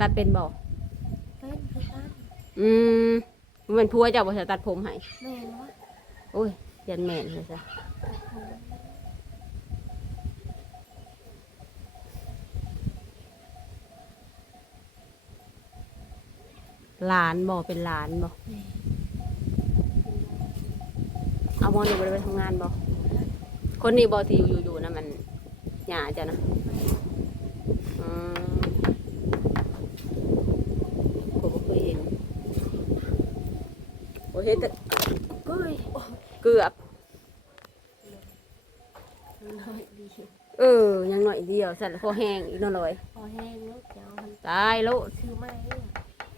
ตัดเป็นบ่เป็นคือตั้งอืมมันพัวเจ้าบ่จะตัดผมให้แม่นวะโอ้ยยันแม่นเลยซะตัดผมหลานบ่เป็นหลานบ่แม่เอามอนี่บ่ได้ไปทำงานบ่คนนี้บ่ที่อยู่อยู่ๆนะมันหย่าจ้ะนะอืมผมบ่เคยเห็นโอ้ เห็นแต่ก็เลยเกือบ น้อยดีเออ ยังหน่อยเดียวสั่นคอแห้งอีกหน่อยพอแห้งแล้วเจ้ามันตายแล้วซื้อไม้เนี่ย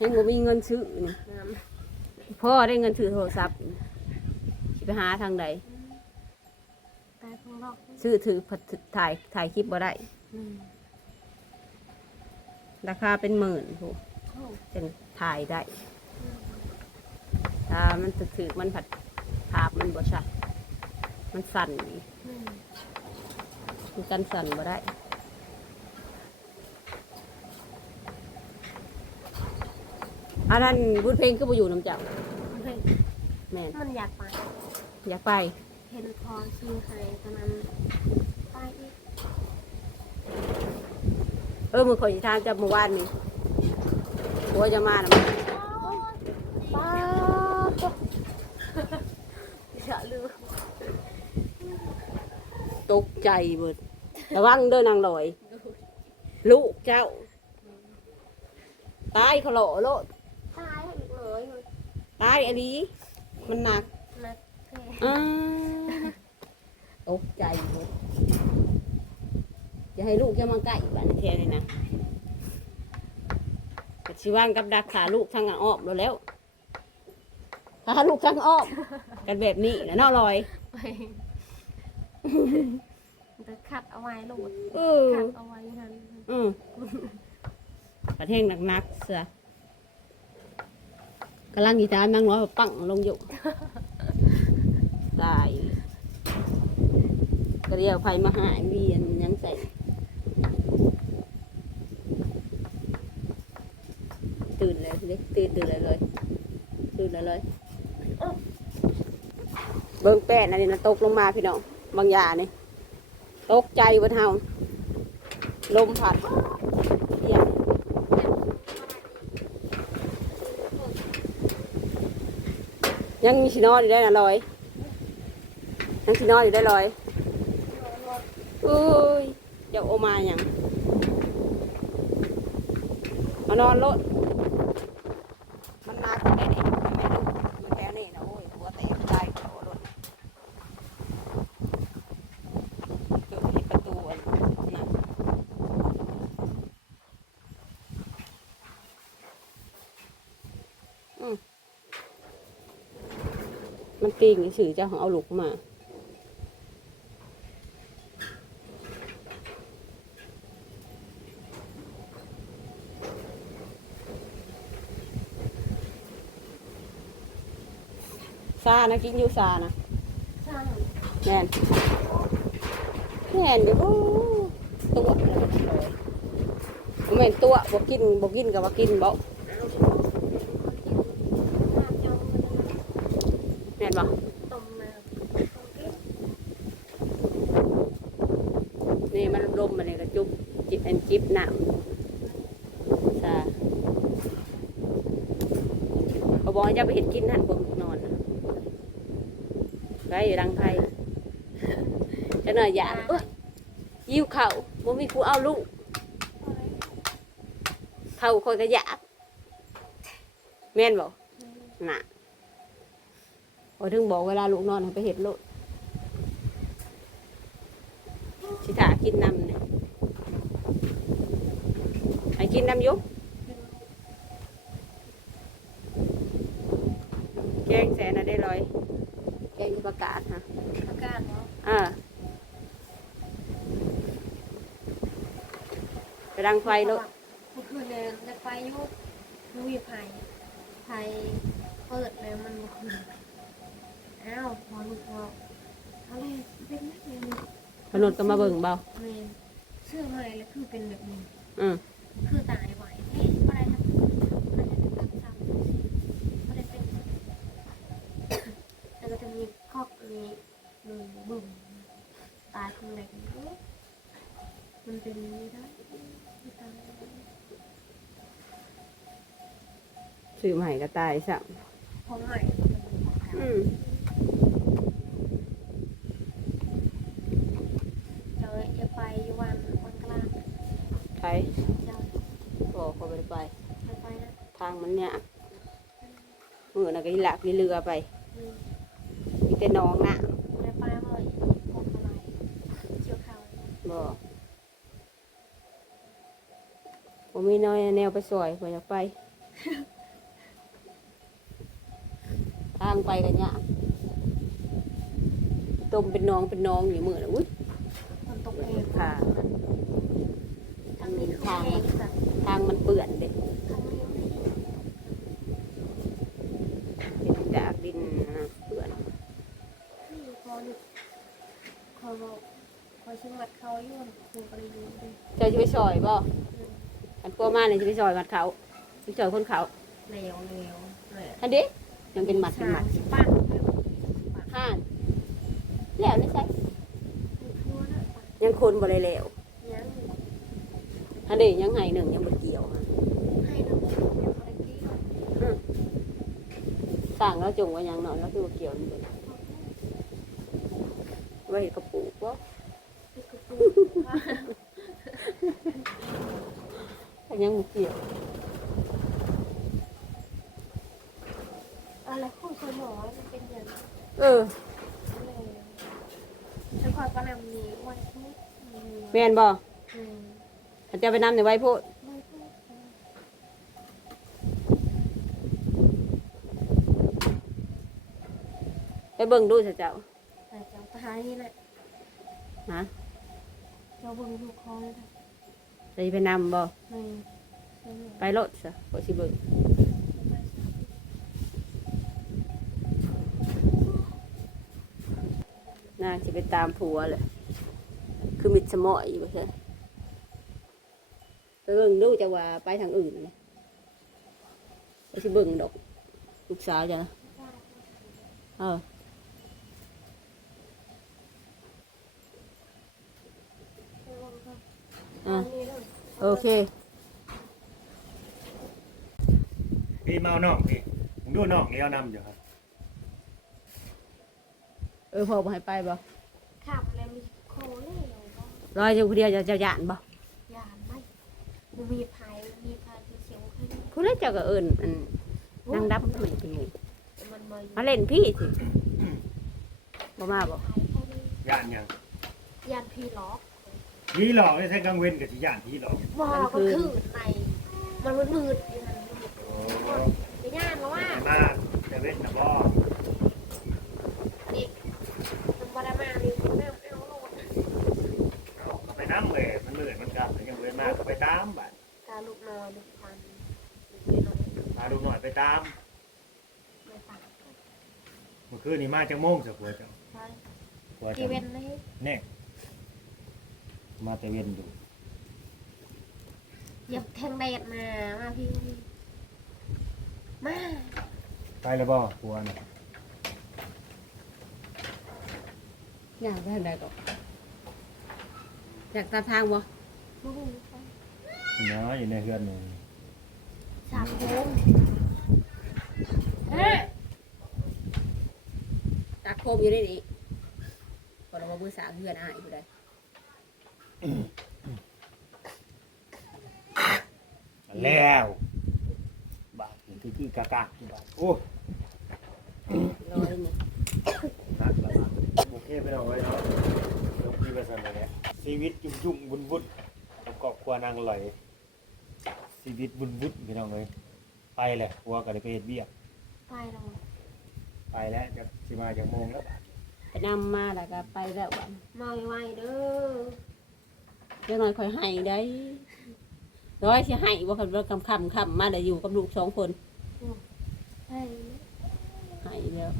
ยังบ่มีเงินซื้อนี่น้ำพ่อได้เงินถือโทรศัพท์สิไปหาทางใดตายข้างนอกซื้อถือถ่ายถ่ายคลิปบ่ได้อืมราคาเป็นหมื่นโหโอ้จังถ่ายได้ ถ้ามันถือมันผัดภาพมันบ่ชัด มันสั่นอีกอืมมันกันสั่นบ่ได้อันนั้นบุญเพลงก็บ่อยู่น้ำเจ้าเฮ้ยแม่นมันอยากไป อยากไป เห็นพอซื้อใครตอนนั้นไปอีกเออมือข่อยสิทานจะเมื่อวานนี้หัวจะมานะมัน ป้าเฉลือ ตก ใจเบิดระวังเด้อนางลอย ลูกเจ้า ตายเขาโหลโลดตายอีกเลยมันตายอันนี้มันหนักนักแค่อ้าตกใจเบิดอย่าให้ลูกจะมาใกล้บ้านแท้เลยนะปัจจุบันกับดักขาลูกทางอ้อมแล้วแล้วขาลูกทางอ้อมกันแบบนี้นะเนอลอยไปจะขัด เอาไว้ลูกเออขัดเอาไว้ทันอืมประเทศหนักๆเสือกำลังกีตาร์นั่งร้อยปังลงอยู่ตายกระเดียวไฟมาหายเวียนยังใส่ตื่นเลยเล็กตื่นตื่นเลยเลยตื่นเลยเลยเบิ้งแป้นอันนี้นะตกลงมาพี่น้องบางอย่างนี่ ตกใจบนเฮาลมพัดเอียงยังมีชินอนอยู่ได้นะลอยยังชินอนอยู่ได้ลอยอุ้ยเดี๋ยวโอมาอย่างมานอนรถมันนาขึ้นได้นี่มันไม่รู้มันแถวนี่นะโอ้ยหัวแตกได้เขารถเกิดที่ประตูอันนั่น มันปีงสื่อเจ้าของเอาลูกมาซานะกินอยู่ซานะใช่แม่นแม่นเดี๋ยวโอ้ตัวเลยแม่นตัวบอกกินบอกกินกับว่ากินบอกแม่นบอกต้มมาต้มกินนี่มันลมมันนี่ก็จุบจิบแอนจิบน้ำซาเขาบอกให้เจะไปเห็นกินนั่นผมนอนนะไรอยู่รังไพ่จะหน่อยอยากเอ้ยยิ้วเข่าบ่มีกูเอาลูกเข่าคอยก็อยากแม่นบอกน่ะ พอถึงบอกเวลาลูกนอนให้ไปเห็ดโลดสิถากินน้ำเนี่ยให้กินน้ำอยุแกงแสนน่ะได้ร้อยแกงที่ประกาศฮะอากาศเนาะอ่าไปดังไฟโลดเมื่อคืนเนี่ยจะไฟอยุบลุยไผ่ไผ่เปิดแล้วมันบ่คืน อ้พอลดนนก็มาเบิ่งเบาเรียนเสื้อมาแล้วคือเป็นแบบนี้อืมคือตายไหวเท่อะไรทั้งมันจะเป็นแบบซ้ำสี่ก็ได้เป็นแล้วก็จะมีคอกมีมืบึ่งตายข้างในมันเป็นไม่ได้ไม่ตายซื้อใหม่ก็ตายซะของใหม่อือ มันเนี่ยมือน่ะก็อีหลักอีเรือไปอืมมีแต่หน้องน่ะไปไปเลยพออะไรเชียวเขาบอกผมมีน้อยแนวไปซอยผมอยากไป ทางไปกันเนี่ยากต้มเป็นน้องเป็นน้องอยู่มือนะอุ้ยคนตกเองค่ะทางนี้คือแห้งสัตว์ทางมันเปื่อนเด็ทางนี้ไม่ เป็นจากดินนะเปื่อน นี่พอหนึ่งเขาบอกค อยชิมมัดเขาอยู่ครูปริยูด้วยเจ้าจะไปซอยบ่อันพวกมาเนี่ยจะไปซอยมัดเขาไปซอยคนเขาเหลวเหลวเหลวอันเด็ยังเป็นหมัดเป็นหมัดสิปั้นห้านแล้วนี่ใช่ทั่วนะยังคนบ่ได้แล้วยังอันเด็ยังไงหนึ่งยังบ่เกี่ยวอะให้น้ำยังไม่ได้กินสร้างแล้วจงไว่ายังนอนแล้วคือบ่เกี่ยวนี่เลยไว้เห็ดกระปุกบ่นี่คือปูว่าก็ ยังบ่เกี่ยวอะไรของคนหมอมันเป็นอย่างเออเลยฉันคอยก็นำนี้วันที่แม่นบ่อืมถ้าจะไปนำในไว้โพดไม่พูดไปเบิ่งดูซะเจ้าแต่เจ้าตายนี่แหละฮะ เจ้าเบิ่งดูคอยนะจะไปนำบ่ไม่ใช่ไหมไปรถซะบ่สิเบิ่งนางสิไปตามผัวเลยคือมิดสมอยอยู่บ่ใช่ไปเบิ่งดูจะว่าไปทางอื่นเลยบ่สิเบิ่งดอกลูกสาวจ้ะนะเออ อะโอเค พี่เมาน้องพี่ผมดูน้องเลี้ยวนำอยู่ครับเออพอบ่ให้ไปบ่ขับแล้วมีโคเล่ก็รอยอยู่ผู้เดียวจะจะย่านบ่ยานไม่มันมีพายมันมีพายที่เขียวขึ้นผู้เล่นเจ้าก็เอิ้นอันนางดับมันเป็นหมู่มันมาอยู่มาเล่นพี่สิบ่มาบ่พายแค่นี้ย่านหยังยานพีล็อก พี่หลอกไม่ใช่กังเว้นกับที่ย่านพี่หลอกมอก็คือในมันมันมืดอยู่นั่นมืดโอ้ไปย่านแล้วว่ามาจะเว้นนะบ่นี่มันบาดามาเลยแม่เอาโลดเอาก็ไปน้ำเลยมันเหนื่อยมันกลับยังเว้นมากก็ไปตามบัดตาลูกนอนลูกฟันลูกน้อยพาดูหน่อยไปตามไม่ฟังเมื่อคืนนี้มาจากโมงสักหัวเจ้าใช่หัวทีเจ้าเว้นเลยแน่ มาแต่เว้นดูเหยับแทงแดดมามาพี่มาไปแล้วบ่หัวน่ะอยากไปทางใดก็อยากตามทางบ่บู๊เนาะอยู่ในเฮือนหนึ่งสามโมงเฮ้ยตาโคมอยู่ในนี้บ่ได้ว่ามือสางเฮือนอ้ายผู้ใด แล้วบาดนี่คือคือกากากบาดโอ้รอยนี่นักละบาดโอเคไปเอาไว้เนาะยกที่ไปสั่นเลยเนี่ยชีวิตยุ่งยุ่งๆวุ่นวุ่นๆกับครอบครัวนางลอยชีวิตวุ่นวุ่นๆพี่น้องเลยไปแหละหัวก็เลยไปเฮ็ดเบี้ยกไปเราไปแล้วจะสิมาจากโมงแล้วบาดไปนำมาแล้วก็ไปแล้วบัดมาไวๆเด้อ เดี๋ยวหน่อยค่อยให้ได้ร้อยสิให้บ่คันว่าคำคำคำมาได้อยู่กับลูกสองคนเฮ้ยให้แล้ว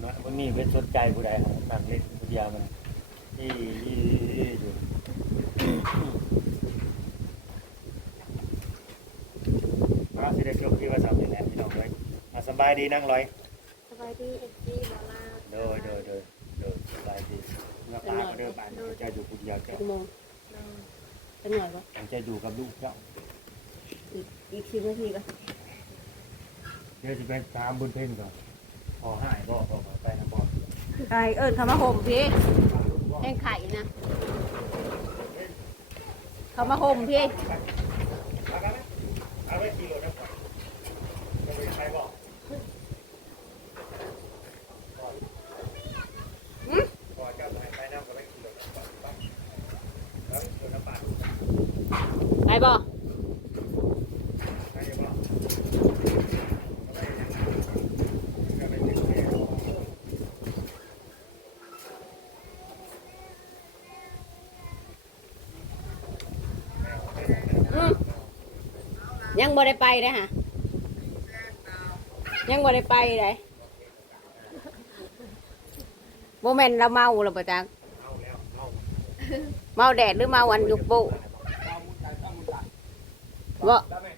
เนาะวันนี้เป็นสนใจผู้ใดครับนั่งเล่นผู้เดียวมันอีอีอีอยู่มาสิได้จบที่ว่าสามนี่แหละพี่น้องเลยอะสบายดีนั่งลอยสบายดีเอ็กซี่บอลลาโดยโดยโดยโดยสบายดี เมื่อป้าก็เดินบ้านจะอยู่คนเดียวเจ้าเป็นโมงเป็นหน่อยบ่ผมจะอยู่กับลูกเจ้าออีกอีกสิบนาทีก่อนเดี๋ยวจะไปตามบุญเพ่งก่อนพอหายบ่พอไปนะบ่ไอเอิญเขามาห่มพี่แห้งไข่นะเขามาห่มพี่เอากันไหมเอาไว้กิโลนะก่อนจะไปใครบอกก่อนจะไปใครน้ำก็ไปกิโลนะก่อนไปแล้วกิโลน้ำปลา ไปบ่ ไปยังบ่ก็ไปกินแค่ อืมยัง บ่ได้ไปนะฮะยังบ่ได้ไปเลยโมเมนต์เราเมาหรือเปล่าจ๊ะเอาแล้วเอาเมาแดดหรือเมาวันยุกปุบ่ได้ไหม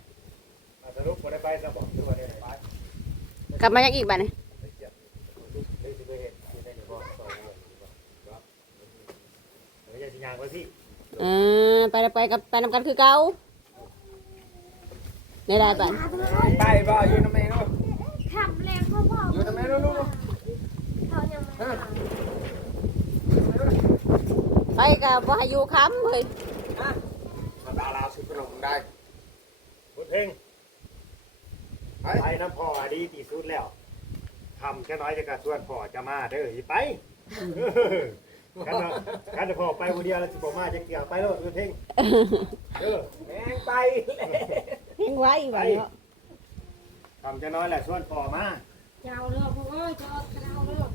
อะสรุปบ่ได้ไปจะบอกด้วยว่าได้ไปกลับมายังอีกบ้านี่ไปเก็บได้สิไปเห็นที่ได้หรือบ่สองเลยครับเดี๋ยวจะสิยางไปสิเออไปแล้วไปกับไปนำกันคือเก่า ได้ได้ป่ะไปบ่อยู่น้ำแม่เนาะขับแรงเขาบอกอยู่น้ำแม่เนาะลูกเขายังไม่ทไปกับว่าอยู่ค้ำเลยมาตาลาวสุดขนมได้บุญเพ่งไปไปน้ำพ่อดีที่สุดแล้วทำแค่น้อยจะกระชวนพ่อจะมาเด้อสิไปกันเนาะกันจะพ่อไปคนเดียวแล้วสิบ่มาจะเกี่ยวไปแล้วบุญเพ่งเด้อแม่งไปเฮงไว้ไว้เนาะทำแค่น้อยแหละชวนพ่อมาำเจ้าเลือกพวกเอ้ยเจ้าเจ้าเลือก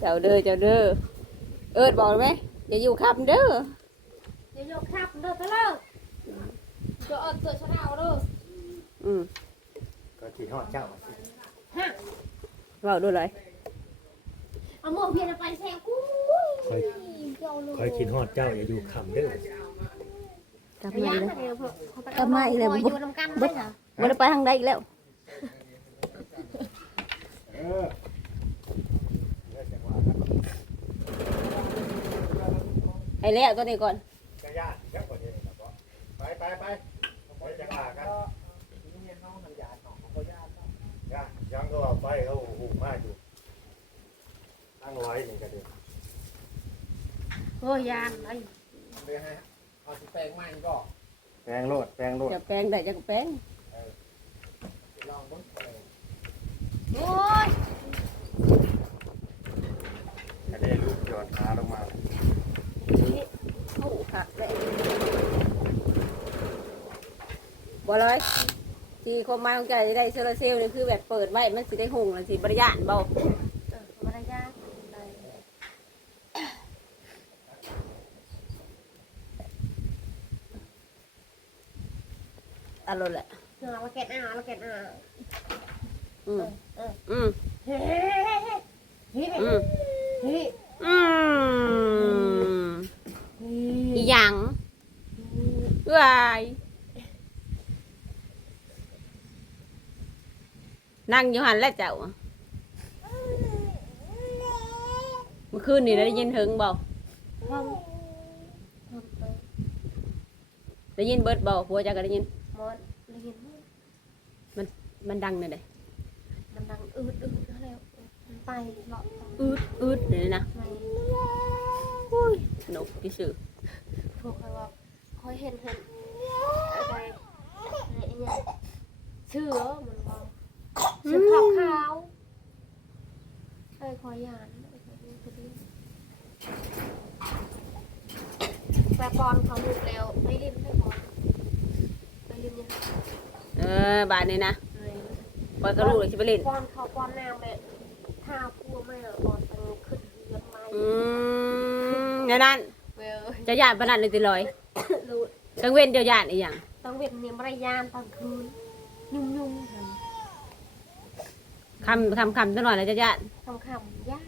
เจ้าเด้อเจ้าเด้อเอิดบอกไหมอย่าอยู่ค้ำเด้อเดี๋ยวโยกขับเด้อไปเลิกเจ้าเอิญเสือชะดาวเด้ออืมก็สิฮอดเจ้าฮะเว้าดูเลยเอาหมวกเพียนไปแซงกุ้ยเจ้าเลยคอยคิดฮอดเจ้าอย่าอยู่คำเด้อ กลับไปมาย่างอีกกันแล้วเดี๋ยวเพิ่นเขาไปกลับมาอีกแล้วบ่อยู่นำกันได้เหรอบ่ได้ไปทางใดอีกแล้วเออเดี๋ยวจังหวะกันให้แล้วตัวนี้ก่อนจะญาติเดี๋ยวก่อนเดี๋ยวนี้นะพ่อไปไปไปไปจังหวะกันเรียนน้องทำยาหนองเขาญาติเนาะย่ายังก็ไปเขาหูมากอยู่ตั้งไว้นี่ก็ดีโอ้ยยานไอ้ เรียนให้เอาสิแปลงใหม่ก็แปลงโลดแปลงโลดจะแปลงได้จะแปลงลองเบิ่งเออโอ้ยจะได้ลูกหย่อนขาลงมาโอ้คักเลยบ่เลยที่ความหมายของใจจะได้โซลาร์เซลล์นี่คือแบบเปิดไว้มันสิได้หุงแล้วสิบริยานเบา เออมารยาทได้ อารมณ์แหละเอาละเก็ตอะเอาละเก็ตอะอืมอืมเฮ้เฮ้เฮ้เฮ้เฮ้อืมเฮ้อืมอีหยังเอ้ยนั่งอยู่หันแล้วเจ้าเมื่อคืนนี่ได้ยินถึงเบาห้องได้ยินเบิดเบาผัวเจ้าก็ได้ยิน มอนได้ยินไหมมันดังเลยเลยมันดังอืดอืดแล้วมันไปหลอดไปอืดอืดเลยนะไม่สนุกที่สุดพวกเขาว่าคอยเห็นเห็นอะไรอะไรเนี่ยเชื่อมันว่าเชื่อขาวขาวใช่คอยยานแต่ปอนเขาหลุดแล้วไม่ริมไม่ปอนไม่ริมยัง เออบาทนี่นะไงปล่อยกระลูกเลยชิบเล่นปอนเขาปอนแนวแม่ท่าพัวแม่ปอนตังขึ้นเยอะไหมอืมในนั้นเว้ยจะหยาดปานนันเลยติลอยรู้กังเว้นเดียวหยาดอีหยังต้องเวียนเนี่ยมารยานตอนคืนยุ่งยุ่งๆคำคำคำตัวหน่อยแล้วจะหยาดคำคำย่าน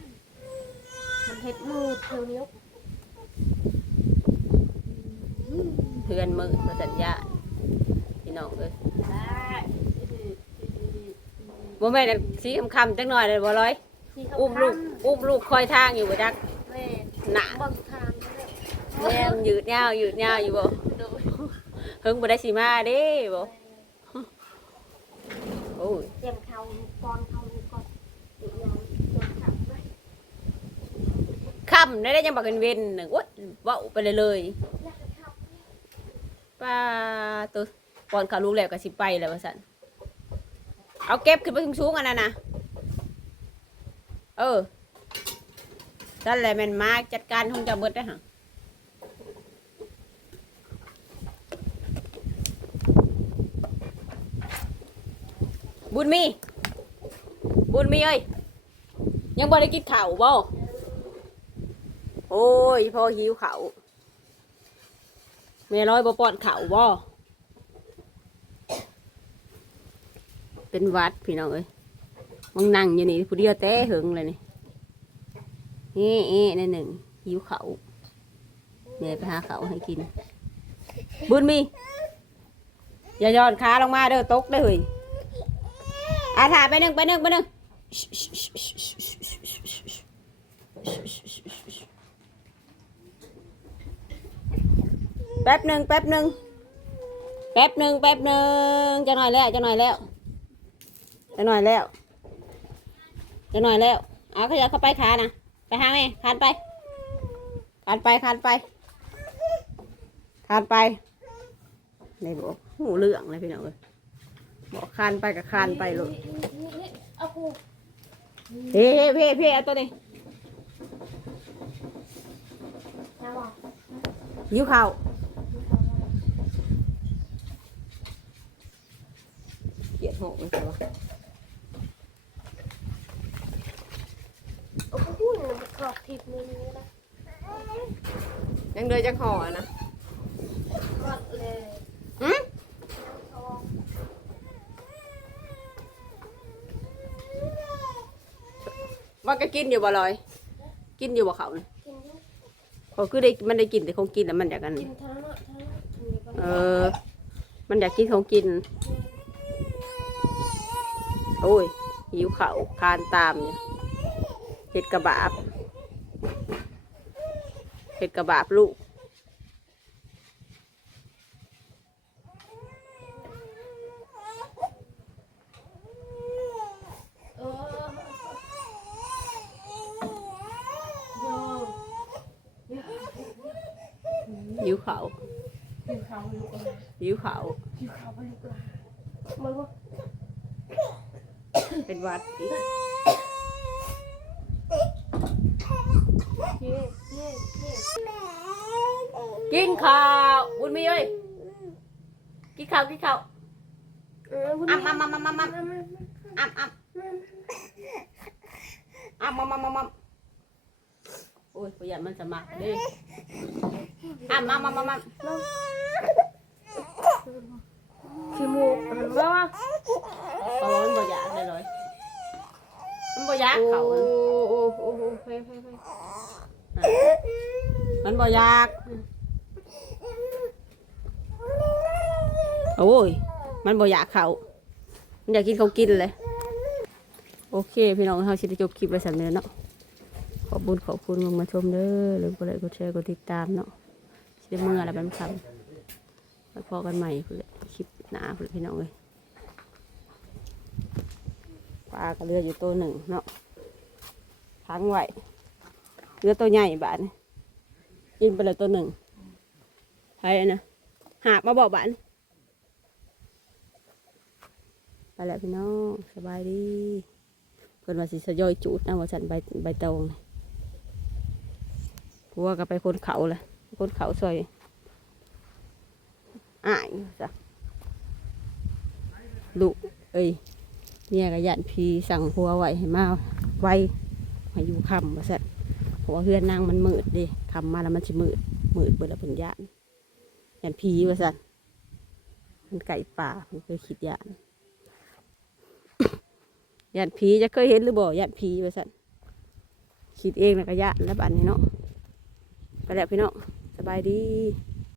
มันเห็ดมือเทวนิ้วเพื่อนมือมาสัญญาณพี่ น้องเลยบ่แม่นสีคำคำๆจังหน่อยเลยบ่ร้อยที่เขาอุ้มลูกอุ้มลูกคอยทางอยู่บ่จักแม่หนาบังทางแนมยืดยาวยืดยาวอยู่บ่โดยเฮฮิงบ่ได้สิมาเด้บ่โอ้ยเตรียมเขาป้อนเขาก่อนเดี๋ยวยังโดนขับไว้ค่ำได้ได้ยังบักกันเว้นหนึ่งโอ๊ยเว้าไปเลยเลยแล้วก็ขับป้าตัว ก่อนเขาลูกแล้วก็สิไปแล้วว่าซั่นเอาเก็บขึ้นไปสูงๆอันนั้นนะเออนั่นแหละแม่นมากจัดการของเจ้าเบิดได้อหะบุญมี บุญมีเอ้ย ยังบ่ได้กินข้าวบ่โอ้ย พอหิวข้าวแม่ร้อยบ่ป้อนข้าวบ่ เป็นวัดพี่น้องเอ้ยมึงนั่งอยู่นี่ผู้เดียวแต่หึงเลยนี่เอ๊ะเอ๊ะนั่นหนึ่งหิวข้าแม่ไปหาเขาให้กิน บุญมี อย่าย้อนขาลงมาเด้อตกได้เฮ้ยอาถ่าไปหนึ่งไปหนึ่งไปหนึ่งแป๊บหนึ่งแป๊บหนึ่งแป๊บหนึ่งแป๊บหนึ่งจะหน่อยแล้วจะหน่อยแล้ว จะหน่อยแล้วจะหน่อยแล้ว เอาขยับเข้าไปขานะไปหาแม่คานไปคานไปคานไปคานไปในบอกหูเรื่องเลยพี่น้องเอ้ยบอกคานไปกับคานไปเลยเฮ้เฮ้เฮ้เฮ้เอาตัวนี้ยิ้วเข่าเกียดหงเลยตัว โอ้โหมันกรอบทิพย์มือนี้นะยังเลยจะห่อนะกรอบเลยหืมเอาว่าก็กินอยู่บ่ลอย กินอยู่บ่เขาน่ะกินดิเขาคือได้มันได้กินแต่ของกินแล้วมันอยากกัน กินทั้งนั้นทั้งนั้นอันนี้ก็เออมันอยากกินของกิน โอ้ยหิวเขาวคานตามเนี่ย เห็ดกระบาบเห็ดกระบาบลูก เออโย หิวเขาว กินเขาลูกเอ้ย หิวเขาว กินเขาไปลูกเอ้ยมันว่า เป็นหวัดอีก เย่เย่เย่ กินข้าวบุญมีเอ้ยกินข้าวกินข้าวเออบุญอ้ำอ้ำอ้ำอ้ำอ้ำอ้ำมามาอ้ำอ้ำอ้ำอ้ำอ้ำอ้ำอ้ำโอ้ยประหยัดมันสมัครเด้อ้ำอ้ำอ้ำอ้ำอ้ำขี้มูกมันว่าว่าเพราะว่ามันบ่อยากเลยเลยมันบ่อยากโอ้เขาโหอะโอ้โหโอ้โหเฮ้ยเฮ้ยเฮ้ย มันบ่อยาก โอ้ย มันบ่อยากเขามันอยากกินเขากินเลย โอเค พี่น้องเราสิได้จบคลิปไว้สำเร็จเนาะ ขอบคุญขอบคุณมึงมาชมเด้อหรือกดไลค์กดแชร์กดติดตามเนาะสิได้เมื่ออะไรบันคำแล้วพอกันใหม่เพื่อคลิปหน้าเพื่อพี่น้องเลยปลาก็เรืออยู่ตัวหนึ่งเนาะพังไว้ เรือตัวใหญ่บาทนี่ยิงไปเลยตัวหนึ่งใครนะหากมาบอกบาทนี่ไปแล้วพี่น้องสบายดีเพิ่นว่าสิสะย่อยจูดนะว่าฉันใบใบตองพัวก็ไปคนเขาเลยคนเขาซอยอ่ายจ้ะลูกเอ้ยเนี่ยก็ยันพีสั่งผัวไว้ให้มาไว้ให้อยู่คำว่าสันเพ ราะว่าเฮือนนางมันมืดดิคำมาแล้วมันจะมืดมืดเปิดแล้วเป็นยานยันผีว่าสันมันไก่ป่ามันเคยคิดยานยันผีจะเคยเห็นหรือบ่ยันผีว่าสันคิดเองแล้วก็ยานแล้วบัดนี้เนาะไปแล้วพี่เนาะสบายดี